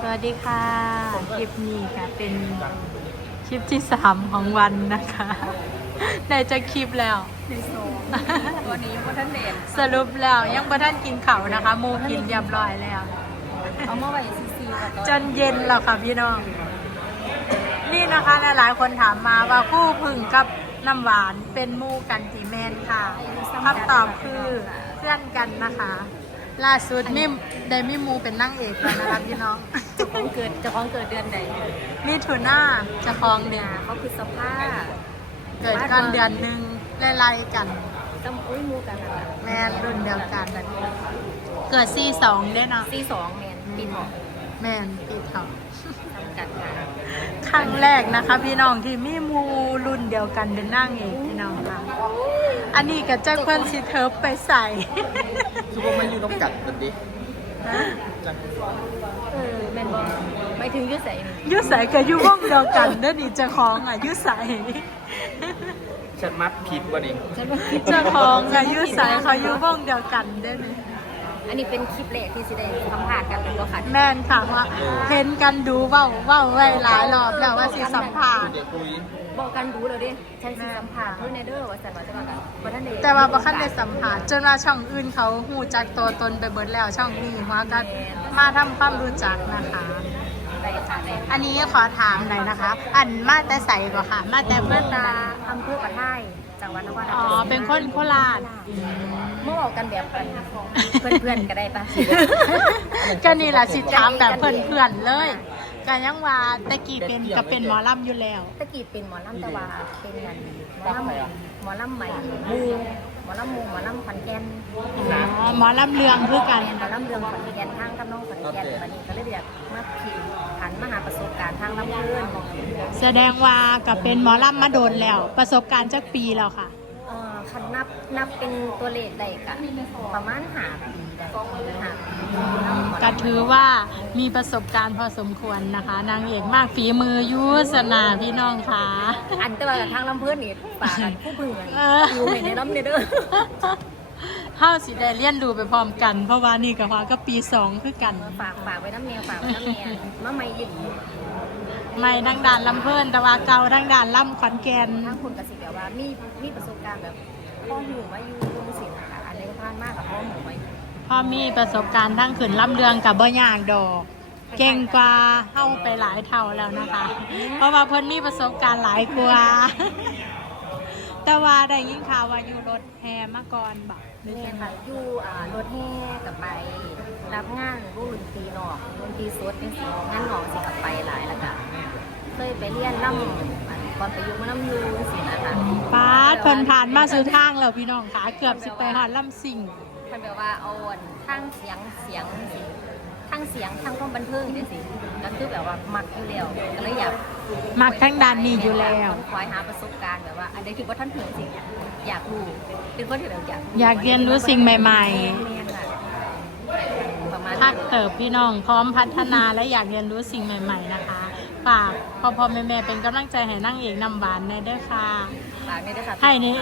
สวัสดีค่ะ คลิปนี้ค่ะ เป็นคลิปที่สามของวันนะคะ ได้จะคลิปแล้วในโซตัวนี้ว่าท่านเด่นสรุปแล้วยังบ่ท่านกินเขาวนะคะหมูกินเรียบร้อยแล้ว เอามาไว้ซีๆกับจนเย็นแล้วค่ะพี่น้อง นี่นะคะหลายๆคนถามมาว่าคู่พึ่งกับน้ำหวานเป็นหมู่กันจีแมนค่ะคำตอบคือเพื่อนกันนะคะ ล่าสุดมิมได้มิมูเป็นนั่งเอกแล้วนะคะพี่น้อง เจ้าของเกิดเจ้าของเกิดเดือนใดมิถุน่าจะคลองเดือนเขาคือสภาพเกิดกันเดือนหนึ่งไล่ๆกันจำอุ้ยมูกันอะไรแม่นรุ่นเดียวกัน เกิดซีสองได้เนาะซีสองเมนปีหมอกแม่นปีเถาทำกันค่ะครั้งแรกนะคะ พี่น้องที่มีหมูรุ่นเดียวกันเป็นนั่งเอกพี่น้องค่ะอันนี้กับเจ้าควนสิเทิร์ฟไปใส่ คือว่ามันอยู่ต้องกัดมันดิจังเออแมนบอลไม่ถึงยืดใส่นี่ยุใส่กับยุว่องเดียวกันเด้อนี่เจ้าของอะยุใส่ฉันมัดผิดกว่านี้ฉันว่าเจ้าของอะยุใส่เขายุว่องเดียวกันเด้อนี่อันนี้เป็นคลิปแรกที่สิได้สัมผัสกันเป็นว่าค่ะแม่นค่ะว่าเห็นกันดูเว้าเว้าไว้หลายรอบแล้วว่าสิสัมภาษคือณ์ เด็กคุย บอกกันรู้เลยดิฉันสิสัมผัสเพื่อนในเด้อว่าสันว่าจะมากันว่าท่านเด่นแต่ว่าบ่คันได้สัมภาษณ์จนว่าช่องอื่นเขาหูจักตัวตนไปเบิดแล้วช่องนี้ว่าก็มาทำความรู้จักนะคะได้ค่ะได้อันนี้ขอถามหน่อยนะคะ อันมาแต่ใสก่อนค่ะ มาแต่เพื่อนตาอำเภอปะไท่จังหวัดนครราชอ๋อสีมาเป็นคนโคราชเมื่อออกกันแบบกันเพื่อนๆก็ได้ปะก็นี่แหละสิถามแบบเพื่อนๆเลย ก็ยังว่าตะกี้เป็นก็เป็นหมอลำอยู่แล้ว ตะกี้เป็นหมอลำตะวาเป็นงานหมอลำหมอลำใหม่มูหมอลำมูหมอลำขอนแก่นอ๋อหมอลำเรืองคือกันหมอลำเรืองขอนแก่นทางกับน้องขอนแก่นวันนี้ก็เลยอยากมาผิดผันมาหาประสบการณ์ทางลำเพื่อนแสดงว่าก็เป็นหมอลำมาโดนแล้ว ประสบการณ์จักปีแล้วค่ะเอ่อคันนับนับเป็นตัวเลขได้กะประมาณหาปีได้หาปี ก็ถือว่ามีประสบการณ์พอสมควรนะคะ นางเอกมากฝีมือยุสนาพี่น้องค่ะ อันแต่ว่าทางลำเพื่อนนี่ปากกันผู้เพื่อนเอออยู่ในลำเด้อเฮาสิได้เรียนรู้ไปพร้อมกัน เพราะว่านี่กับฮาก็ปีสองคือกันฝากฝากไว้น้ำเมียฝากไว้น้ำเมียมาไม่ยืนไม่ดังด่านลำเพิ่นแต่ว่าเก่าดังด่านลำขอนแก่นทางคุณกสิแบบว่ามีมีประสบการณ์แบบพ่อหูมาอยู่ตรงสินะคะอันนี้ผ่านมากกับพ่อหูมาอยู่ พอมีประสบการณ์ทั้งขืนลำเรืองกับบ่ยากดอกเก่งกว่าเฮาไปหลายเท่าแล้วนะคะ เพราะว่าเพิ่นมีประสบการณ์หลายกว่า แต่ว่าได้ยินข่าวว่าอยู่รถแฮมาก่อนบอกหรือเนี่จัยงไดค่ะอยู่อ่ารถแห่กับไป รับงานวงดนตรีนอกดนตรีสดนี่สิงานหนอกสิกับไปหลายแล้วก็เคยไปเรียนล่ำอันก่อนไปอยู่มาน้ำยูสินะคะ ปาดเพิ่นผ่านมาสู่ทางแล้วพี่น้องค่ะ เกือบสิไปหาลำสิ่ง มันแบบว่าเอาอันทางเสียงเสียงสิทางเสียงทางความบันเทิงนี่สิก็คือแบบว่ามักอยู่แล้วก็เลยอยากมักทั้งด้านนี้อยู่แล้วคอยหาประสบการณ์แบบว่าอันใดที่ว่าท่านถึงสิอยากรู้เป็นคนที่แบบอยากอยากเรียนรู้สิ่งใหม่แม่ค่ะประมาณๆทักเติบพี่น้องพร้อมพัฒนาและอยากเรียนรู้สิ่งใหม่ ๆนะคะฝากพ่อพ่อแม่แม่ๆเป็นกำลังใจให้นั่งเอกนำหวานในเด้อค่ะฝากนี่ด้วยค่ะให้นี่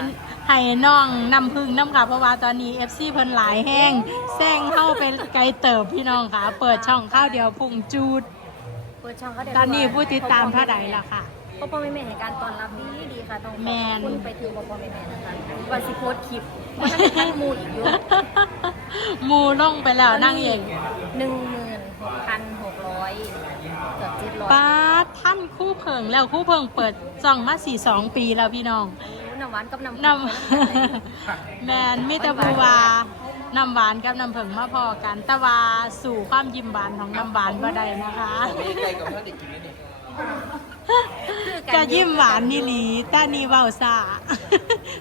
ให้น้องนำพึ่งน้ำค่ะเพราะว่าตอนนี้ FC เพิ่นหลายแห้งแซงเข้าไปไกลเติบพี่น้องค่ะ เปิดช่องข้าวเดียวพุ่งจูด เปิดช่องเขาเดี๋ยวตอนนี้ผู้ติดตามเท่าไหร่ล่ะค่ะ พ่อพ่อแม่แม่ในการต้อนรับดีดีค่ะต้องขอบแม่นคุณไปถึงพ่อพ่อแม่แม่นะคะวันสิโพสต์คลิปวันนั้นท่านมูอีกอยู่หมูลงไปแล้วนั่งเอกหนึ่งหมื่นหกพันหกร้อยเกือบเจ็ดร้อยป้าดท่านคู่เพิงแล้วคู่เพิงเปิดจ่องมาสี่สองปีแล้วพี่น้อง น้ำหวานกับน้ำนำแมนมิตรบูวานำหวานกับน้ำเพิงมาพอกันแต่ว่าสู่ความยิ้มหวานของน้ำหวานบ่ได้นะคะไม่ไกลกับท่านเด็กกินนี่นี่จะยิ้มหวานนี่หลีแต่นี่เว้าซ่า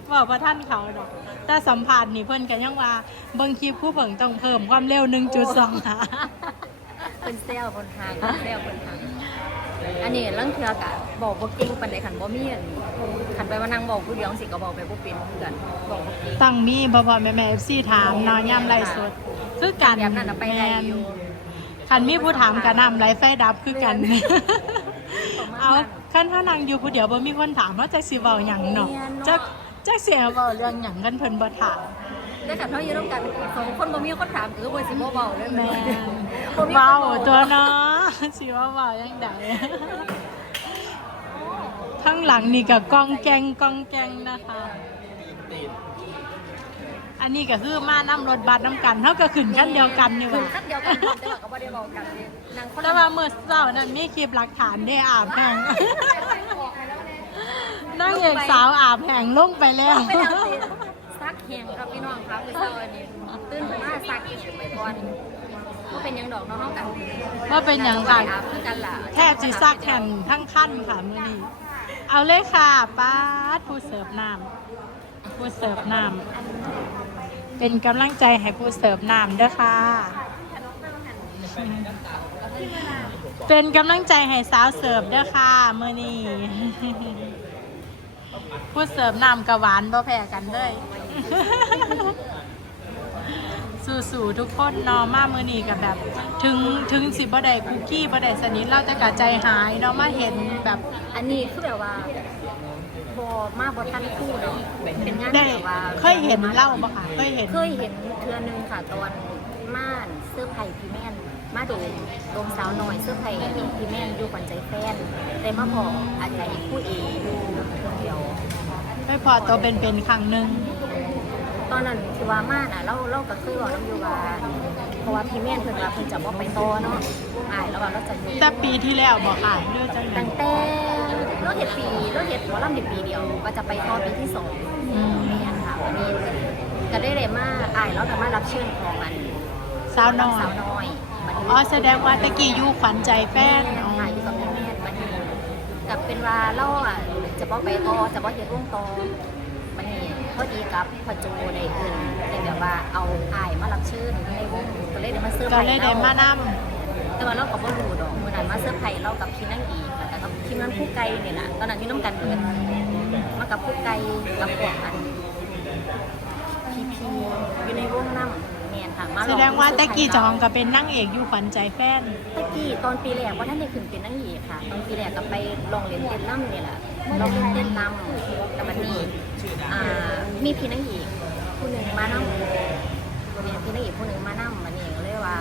เว้าประท่านเขาดอกแต่สัมผัสนี่เพิ่นกันยังว่าเบิ่งคลิปคู่เพิงต้องเพิ่มความเร็ว1.2ค่ะเป็นเซลคนทางเป็นเซลคนทาง อันนี้เรื่องเทือกะบอกบ่เก่งปันใดขันบ่มีอันขันไปว่านั่งบอกผู้เดียวสิก็บอกไปบ่เป็นคือกันบอกบ่เก่งตั้งมีพ่อพ่อแม่แม่เอฟซีถามเนาะย่ำไรสด คือกันแบบนั้นน่ะไปได้อยู่คันมีผู้ถามกันนำไรไฟดับคือกันเอาคันเท่านางอยู่ผู้เดียวบ่มีคนถามว่าจักสิเว้าหยังเนาะจักจักเสียเว้าเรื่องหยังกันเพิ่นบ่ถาม ได้ขันเท่าอยู่ร่วมกันสองคนบ่มีคนถามคือบ่สิบ่เว้าเลยแม่บ่มีคนเว้าว้ตัวเนาะ สิว่าว่ายังไงข้างหลังนี่กับกองแกงกองแกงนะคะตีนอันนี้ก็คือมาน้ำรถบัสน้ำกันเท่ากับขึ้นขั้นเดียวกันนี่หคือว่าขั้นเดียวกันแต่ว่าก็บ่ได้บอกกันเลยนางคนแต่ว่าเมื่อเช้านั้นมีคลิปหลักฐานได้อาบแห้งนั่งเอกสาวอาบแห้งลงไปแล้วไม่ได้เอาสิซักแหงครับพี่น้องครับคือเช้าอันนี้ตื่นขึ้นมาซักแหงไปก่อน ก็เป็นหยังดอกเน้องกันว่าเป็นอย่างค่ะอาบคือกันล่ะแทบสิซักแห่งทั้งขั้นค่ะมื้อนี้เอาเลยค่ะป้าดผู้เสิร์ฟน้ำผู้เสิร์ฟน้ำเป็นกำลังใจให้ผู้เสิร์ฟน้ำเด้อค่ะ เป็นกำลังใจให้สาวเสิร์ฟเด้อค่ะมื้อนี้ผู้เสิร์ฟน้ำกับหวานบ่แพ้กันเลย สู่ๆทุกคนเนอมามือนีกับแบบ ถึงถึงสิบ่ได้คุกกี้บ่ได้สนิทเราแต่กะใจหายเนาะมาเห็นแบบอันนี้คือแบบว่าบอมาบอทันคู่เนาะเป็นงานได้แบบว่าเคยเห็นเล่าบ่ค่ะเคยเห็นเคยเห็นเทือนึงค่ะตอนม่านเสื้อไผ่พี่แม่นมาดูโดมสาวน้อยเสื้อไผ่พี่แม่นอยู่ขวัญใจแฟนแต่มาพออาจารย์ผู้เอกอยู่คนเดียวไม่พอตัวเป็นเป็นๆครั้งหนึ่งต อนนั้นคือว่าม่านอะเราเราก็คือว่าเราอยู่ว่าเพราะว่าพี่แม่นเพิ่นว่าเพิ่นจะบ่ไปต่อเนาะอายแล้วว่าเราจะอยู่แต่ปีที่แล้วบ่ค่ะเรื่องจังไดตั้งแต่เราเห็ดปีเราเห็ดหมอลำเด็ปีเดียวก็จะไปต่อปีที่สองอืมไม่ยันค่ะวันนี้ก็ได้เลยมาอายแล้วแต่มารับเชิญของมันสาวน้อยสาวน้อยบัดนี้ อ๋อแสดงว่าตะกี้อยู่ขวัญใจแฟนอ๋อค่ะอยู่กับแม่แม่บัดนี้กับเป็นว่าเราอะจะบ่ไปต่อจะบ่เฮ็ดวงต่อบัดนี้ พอดีกับพ่อโจได้ขึ้นได้แบบว่าเอาอายมารับเชิญในวงก็เลยได้มาเสื้อร์ก็ไพรเลยส์ได้เรามานํแต่ว่าเราก็บ่รู้ดอกมื้อนั้นมาเสื้อร์ไพรส์เรากับพี่นางเอกแล้วก็กับพี่นั้นผู้ไกลนี่แหละตอนนั้นมีน้ำกันเบิดมากับผู้ไกลกับพวกอันพีพีอยู่ในวงน้ำแม่นค่ะมาลอแสดงว่าตะกี้จองก็เป็นนางเอกอยู่ขวัญใจแฟนตะกี้ตอนปีแรกว่าท่านได้ขึ้นเป็นนางเอกค่ะ ตอนปีแรกก็ไปลองเรียนเต้นน้ำนี่แหละ ลองเรียนเต้นน้ำแต่บัดนี้อ่ามีพี่นางเอกผู้หนึ่งมาน้ำมีพี่นางเอกผู้หนึ่งมาน้ำมันเองเลยว่า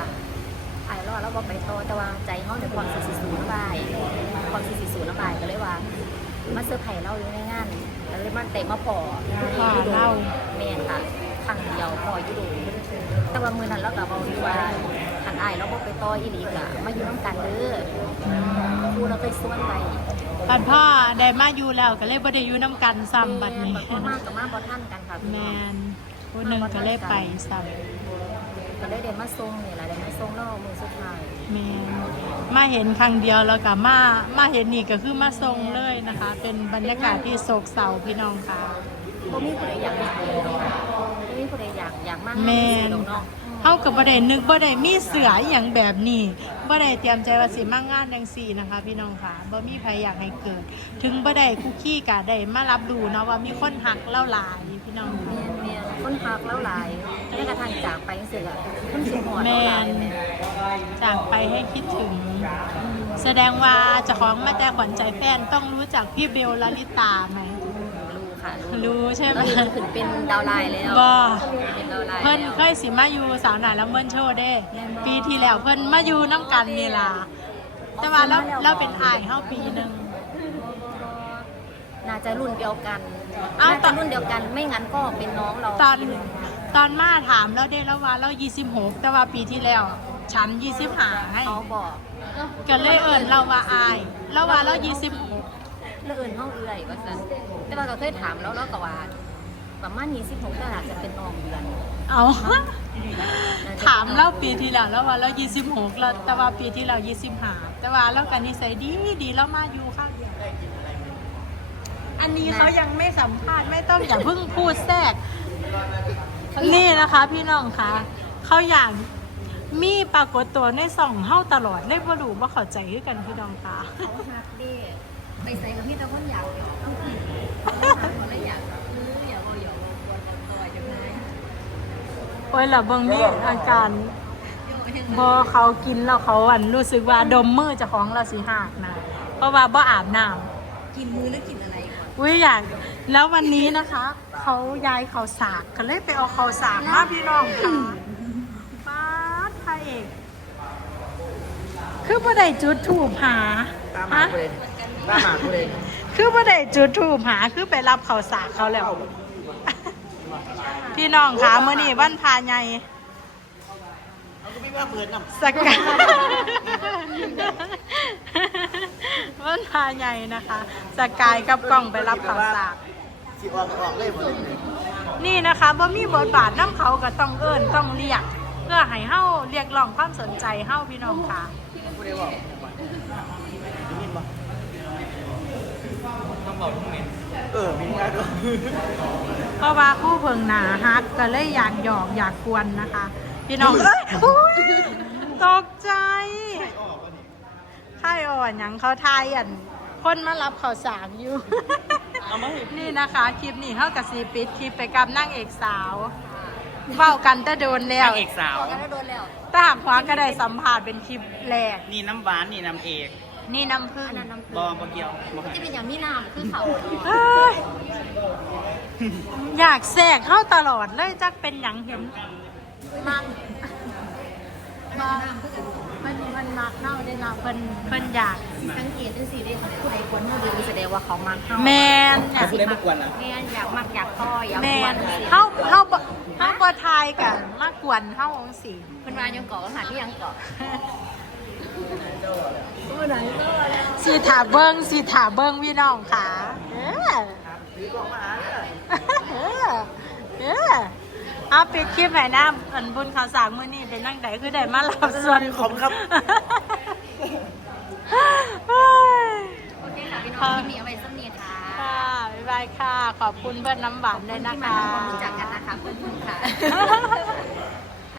ไอ้รอดแล้วบอกไปโตแต่ว่าใจเขาในความสี่สิบศูนย์ระบายความสี่สิบศูนย์ระบายก็เลยว่ามาเซอร์ไพรส์เราอยู่ในงานก็เลยมาเตะมาพอพ่อเล่าแม่นค่ะครั้งเดียวพออยู่ดูแต่ว่ามือนั้นเราก็บอกอยู่ว่าขันไอายเราบอกไปโตอีหลีกะมาอยู่น้ำกันเด้อครูเราเคยส่วนไป บัดพ่อได้มาอยู่แล้วก็เลยบ่ได้อยู่น้ำกันซ้ำบัดนี้แม่นบัดพ่อมากกับมาบอท่านกันค่ะพี่แมน้องนผู้หนึ่งก็เลยไปซ้ำก็เลยเดินมาส่งนี่แหละเดินมาส่งเล่ามือสุดท้ายแมนมาเห็นครั้งเดียวแล้วก็มามาเห็นนี่ก็คือมาทรงเลยนะคะ เป็นบรรยากาศที่โศกเศร้าพี่น้องค่ะ บ่มีผู้ใดอยากมาบ่มีผู้ใดอยากอยากมากแม่น ดอกเนาะ เฮากับบ่ได้นึกบ่ได้มีเสืออหย่างแบบนี้บ่ได้เตรียมใจว่าสิมางานจังซี่นะคะ พี่น้องค่ะบ่มีใครอยากให้เกิด ถึงบ่ได้คุกกี้ก็ได้มารับรู้เนาะว่ามีคนหักเล่าหลายพี่น้องแม่นแม่นคนพักแล้วหลายแล้วกระทั่งจากไปจังซี่ก็คนสิหอดแมแล้วหลายนแม่นจากไปให้คิดถึง แสดงว่าเจ้าของมาแต่ขวัญใจแฟนต้องรู้จักพี่เบลลลิตาไหมรู้ ค่ะรู้ใช่ไหมตอนนี้ขึ้นเป็นดาวไลน์แล้วบ่เป็นดาวไลน์เพิ่นแล้วเคยสิมาอยู่สาวหน่อยแล้วเมื่อนโชว์เด้แม่นบ่ปีที่แล้วเพิ่นมาอยู่น้ำกันนี่ล่ะแต่ว่าเราเราเป็นอายเฮาปีหนึงน่าจะรุ่นเดียวกันอ้าวน่าตอจะนรุ่นเดียวกันไม่งั้นก็เป็นน้องเราตอนตอนมาถามแล้วเด้แล้วว่าเรา26แต่ว่าปีที่แล้วฉัน25ให้เขาบอกก็เลยเอิ้นเราว่าอายเราว่าเรา26 แล้วเอื่นห้องเอื่อยว่าซั่นแต่ว่าก็เคยถามแล้วแล้วก็ว่าประมาณ26ก็อาจจะเป็นน้องเดือนเอา ถามเราปีที่แล้วแล้วว่าเรา26แล้วแต่ว่าปีที่แล้ว25แต่ว่าเรากันนิสัยดีดีเรามาอยู่ข้างเดียวอันนี้เขายังไม่สัมภาษณ์ไม่ต้องอย่าเพิ่งพูดแทรก นี่นะคะ พี่น้องคะเขาอยากมีปรากฏตัวในส่องเฮ้าตลอดเลยบ่รู้ว่าเข้าใจคือกันพี่น้องคะเขาฮักเด้ ไปใส่กับพี่ตะคนอยากหยอกต้องกินเขาเลยอยากเอออยากเอาหยอกเอากวนกันตัวอย่างไรโอ้ยล่ะเบิ่งนี่อาการบอเขากินแล้วเขาอันรู้สึกว่าดมมือจะของเราสิหักนะเพราะว่าบ่อาบน้ำกินมือหรือกินอะไรก่อนอุ้ยอยากแล้ววันนี้นะคะเขายายเขาสากก็เลยไปเอาเขาสากมาพี่น้องค่ะป้าดพระเอกคือบ่ได้จุดถูกหาตามมาเลย ตามหมากูเลยคือบ่ได้จุดถูกหาคือไปรับเขาวสากเขาแล้ว พี่น้องคะมื้อนี้วันพาใหญ่เอาก็ไม่ว่าเปิดน้สกายวันพาใหญ่นะคะ สกายกับกล้องไปรับเขาวสากำสิออกก็ออกเลยหมดเลยนี่นะคะบ่มีบทบาทน้ำเขาก็ต้องเอิ้นต้องเรียก เพื่อให้เฮาเรียกร้องความสนใจเฮาพี่น้องค่ะกูได้บอกได้ยินปะ ต้องบอกทุกเมนเออมีงานด้วยเพราะว่าผู้เพิงหนาฮักก็เลยอยากหยอกอยากกวนนะคะ พี่น้องเอ้ยอุ๊ยตกใจค่ายอ่อนหยังเขาทายอันคนมารับข่าวสารอยู่ เอามาให้นี่นะคะ คลิปนี้เขากับซีปิดคลิปไปกับนางเอกสาวเบ้ากันแต่โดนแล้วนางเอกสาวบอกกันว่าโดนแล้ว ถ้าหากว่าก็ได้สัมผัสเป็นคลิปแรก นี่น้ำหวานนี่น้ำเอก นี่น้ำผึ้งอันนั้นน้ำผึ้บองบอเกียวบอจะเป็นอย่างมีน้ำคือเขาเอ้ยอยากแทรกเข้าตลอดเลยจักเป็นอย่างเห็น มันมามันมันมากเข้าได้นะเพิ่นเพิ่นอยากสังเกตดูสิได้ผู้ใดควรเขาดีแสดงว่าเขามักเขาแมนเนี่ยกูได้ไม่กวนนะแม่นอยากมักอยากต่อยอยากแมกวนนสิเฮาเฮาบ่เฮาบ่ทายกันมากกวนเฮาองสิเป็นวายังเกาะหาที่ยังเกาะ สิถาเบิ่งสิถาเบิ่งพี่น้องค่ะเออเออเออเอาปิดคลิปไหนนะอันบุญข่าวสารมื้อนี้เป็นนั่งใดคือได้มารับส่วนขอบคุณครับเฮ้ยโอเคค่ะพี่น้องที่มีเอาไว้สักนิดค่ะค่ะบ๊ายบายค่ะ ขอบคุณเพื่อนน้ำหวานด้วยนะที่มาคะทำความรู้จักกันนะคะเพื่อนๆค่ะ